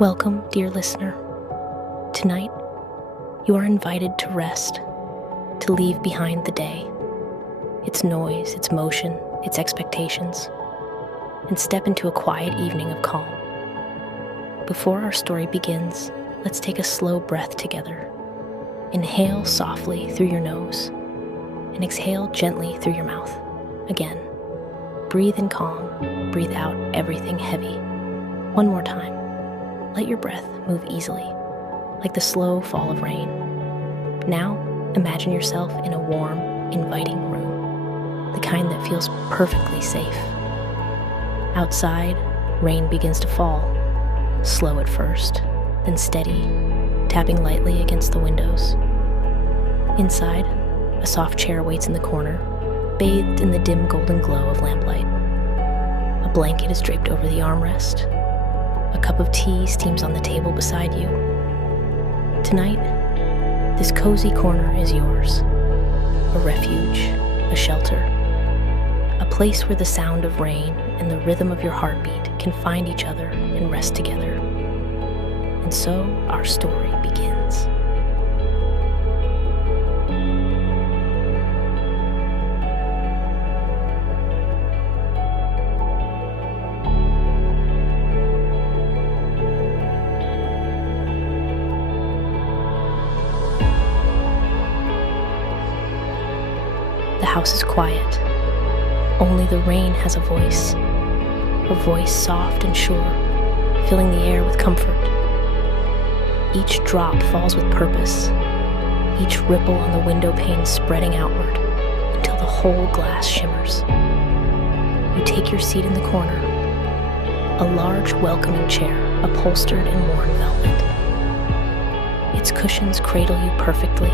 Welcome, dear listener. Tonight, you are invited to rest, to leave behind the day, its noise, its motion, its expectations, and step into a quiet evening of calm. Before our story begins, let's take a slow breath together. Inhale softly through your nose, and exhale gently through your mouth. Again, breathe in calm, breathe out everything heavy. One more time. Let your breath move easily, like the slow fall of rain. Now, imagine yourself in a warm, inviting room, the kind that feels perfectly safe. Outside, rain begins to fall, slow at first, then steady, tapping lightly against the windows. Inside, a soft chair waits in the corner, bathed in the dim golden glow of lamplight. A blanket is draped over the armrest. A cup of tea steams on the table beside you. Tonight, this cozy corner is yours. A refuge, a shelter, a place where the sound of rain and the rhythm of your heartbeat can find each other and rest together. And so our story begins. The house is quiet. Only the rain has a voice soft and sure, filling the air with comfort. Each drop falls with purpose, each ripple on the window pane spreading outward until the whole glass shimmers. You take your seat in the corner, a large welcoming chair upholstered in worn velvet. Its cushions cradle you perfectly,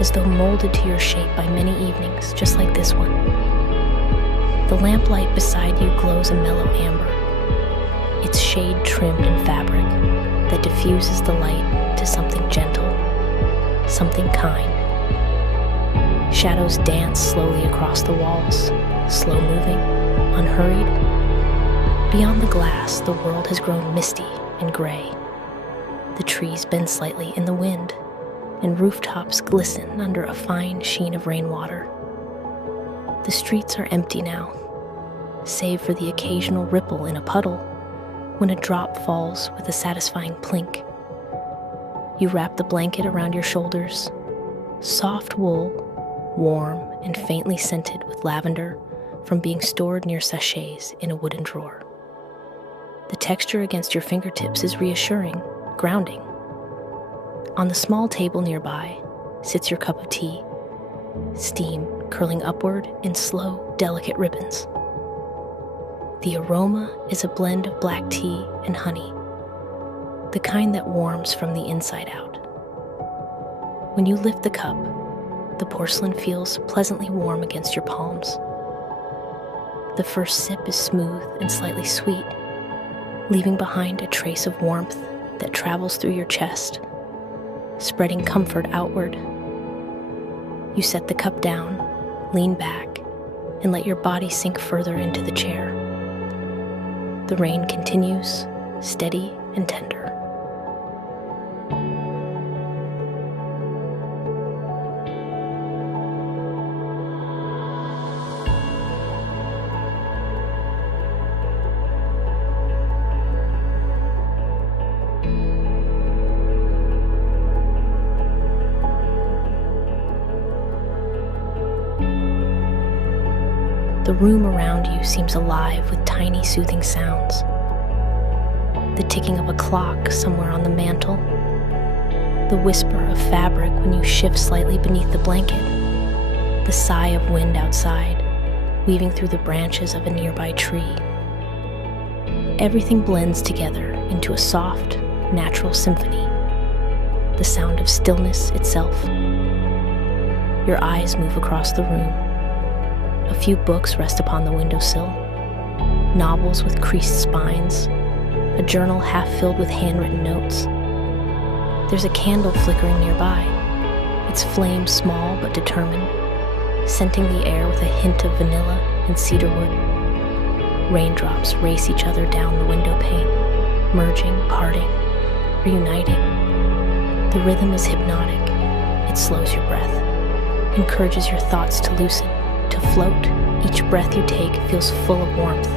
as though molded to your shape by many evenings, just like this one. The lamplight beside you glows a mellow amber, its shade trimmed in fabric that diffuses the light to something gentle, something kind. Shadows dance slowly across the walls, slow moving, unhurried. Beyond the glass, the world has grown misty and gray. The trees bend slightly in the wind, and rooftops glisten under a fine sheen of rainwater. The streets are empty now, save for the occasional ripple in a puddle when a drop falls with a satisfying plink. You wrap the blanket around your shoulders, soft wool, warm and faintly scented with lavender from being stored near sachets in a wooden drawer. The texture against your fingertips is reassuring, grounding. On the small table nearby sits your cup of tea, steam curling upward in slow, delicate ribbons. The aroma is a blend of black tea and honey, the kind that warms from the inside out. When you lift the cup, the porcelain feels pleasantly warm against your palms. The first sip is smooth and slightly sweet, leaving behind a trace of warmth that travels through your chest, spreading comfort outward. You set the cup down, lean back, and let your body sink further into the chair. The rain continues, steady and tender. The room around you seems alive with tiny soothing sounds. The ticking of a clock somewhere on the mantel, the whisper of fabric when you shift slightly beneath the blanket, the sigh of wind outside, weaving through the branches of a nearby tree. Everything blends together into a soft, natural symphony, the sound of stillness itself. Your eyes move across the room. A few books rest upon the windowsill, novels with creased spines, a journal half filled with handwritten notes. There's a candle flickering nearby, its flame small but determined, scenting the air with a hint of vanilla and cedarwood. Raindrops race each other down the window pane, merging, parting, reuniting. The rhythm is hypnotic. It slows your breath, encourages your thoughts to loosen, to float. Each breath you take feels full of warmth.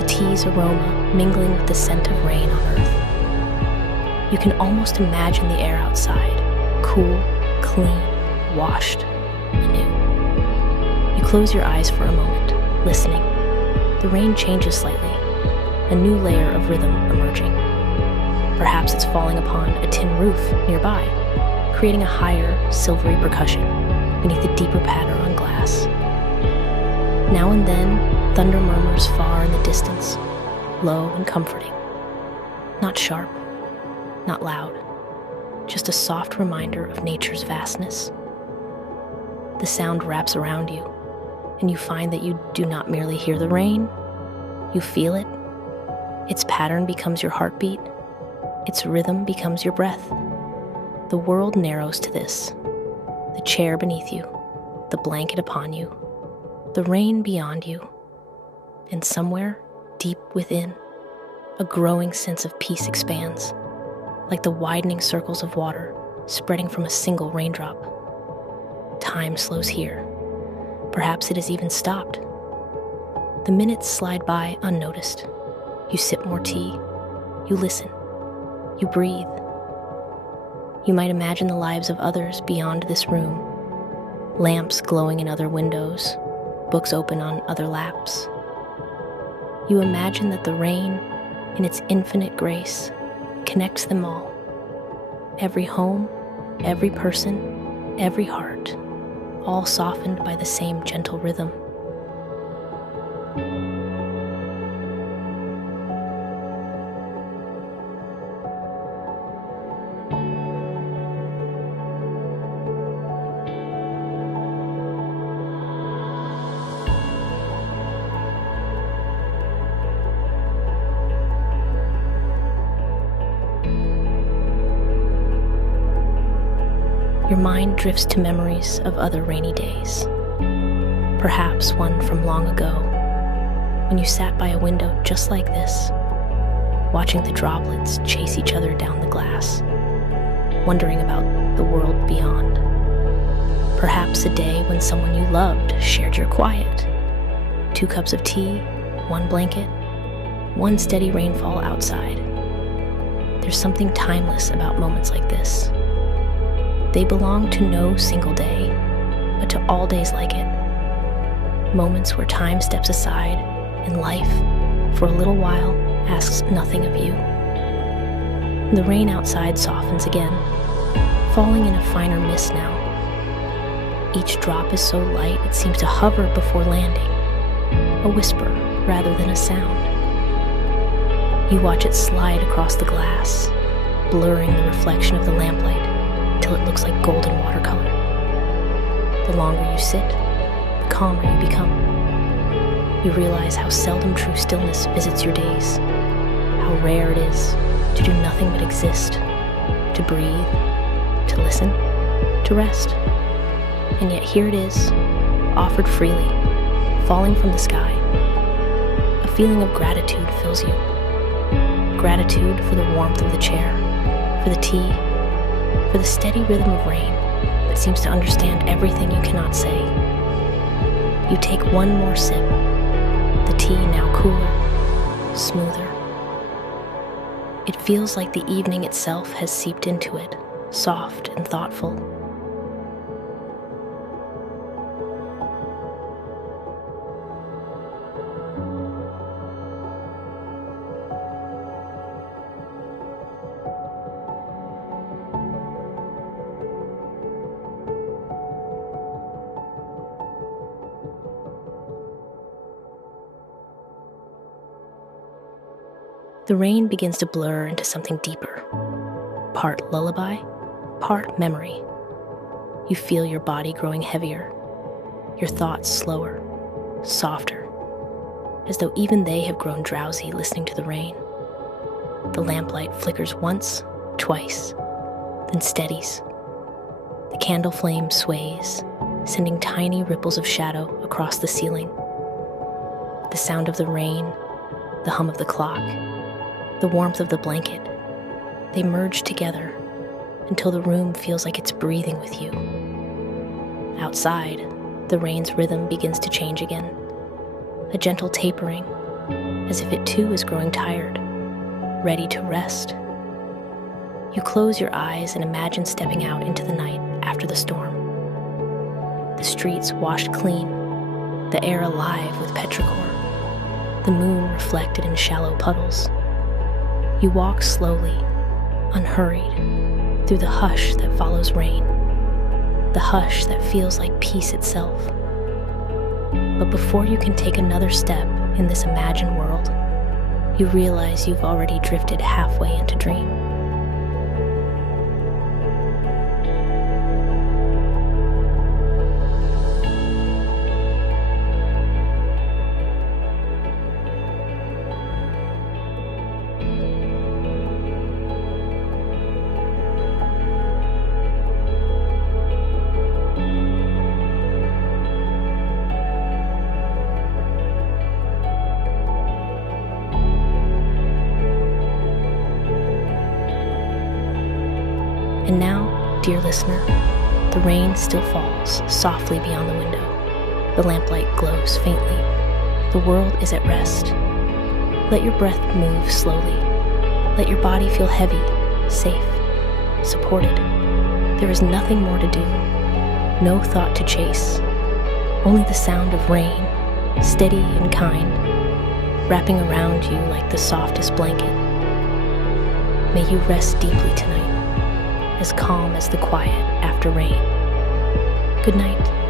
The tea's aroma mingling with the scent of rain on earth. You can almost imagine the air outside, cool, clean, washed, anew. You close your eyes for a moment, listening. The rain changes slightly, a new layer of rhythm emerging. Perhaps it's falling upon a tin roof nearby, creating a higher, silvery percussion beneath a deeper patter on glass. Now and then, thunder murmurs far in the distance, low and comforting. Not sharp, not loud, just a soft reminder of nature's vastness. The sound wraps around you, and you find that you do not merely hear the rain, you feel it. Its pattern becomes your heartbeat, its rhythm becomes your breath. The world narrows to this: the chair beneath you, the blanket upon you, the rain beyond you, and somewhere, deep within, a growing sense of peace expands, like the widening circles of water spreading from a single raindrop. Time slows here. Perhaps it has even stopped. The minutes slide by unnoticed. You sip more tea. You listen. You breathe. You might imagine the lives of others beyond this room. Lamps glowing in other windows, books open on other laps. You imagine that the rain, in its infinite grace, connects them all. Every home, every person, every heart, all softened by the same gentle rhythm. Your mind drifts to memories of other rainy days. Perhaps one from long ago, when you sat by a window just like this, watching the droplets chase each other down the glass, wondering about the world beyond. Perhaps a day when someone you loved shared your quiet. 2 cups of tea, 1 blanket, 1 steady rainfall outside. There's something timeless about moments like this. They belong to no single day, but to all days like it. Moments where time steps aside and life, for a little while, asks nothing of you. The rain outside softens again, falling in a finer mist now. Each drop is so light it seems to hover before landing, a whisper rather than a sound. You watch it slide across the glass, blurring the reflection of the lamplight till it looks like golden watercolor. The longer you sit, the calmer you become. You realize how seldom true stillness visits your days, how rare it is to do nothing but exist, to breathe, to listen, to rest. And yet here it is, offered freely, falling from the sky. A feeling of gratitude fills you. Gratitude for the warmth of the chair, for the tea, for the steady rhythm of rain that seems to understand everything you cannot say. You take one more sip, the tea now cooler, smoother. It feels like the evening itself has seeped into it, soft and thoughtful. The rain begins to blur into something deeper, part lullaby, part memory. You feel your body growing heavier, your thoughts slower, softer, as though even they have grown drowsy listening to the rain. The lamplight flickers once, twice, then steadies. The candle flame sways, sending tiny ripples of shadow across the ceiling. The sound of the rain, the hum of the clock, the warmth of the blanket. They merge together until the room feels like it's breathing with you. Outside, the rain's rhythm begins to change again, a gentle tapering, as if it too is growing tired, ready to rest. You close your eyes and imagine stepping out into the night after the storm. The streets washed clean, the air alive with petrichor, the moon reflected in shallow puddles. You walk slowly, unhurried, through the hush that follows rain, the hush that feels like peace itself. But before you can take another step in this imagined world, you realize you've already drifted halfway into dream. And now, dear listener, the rain still falls softly beyond the window. The lamplight glows faintly. The world is at rest. Let your breath move slowly. Let your body feel heavy, safe, supported. There is nothing more to do, no thought to chase. Only the sound of rain, steady and kind, wrapping around you like the softest blanket. May you rest deeply tonight, as calm as the quiet after rain. Good night.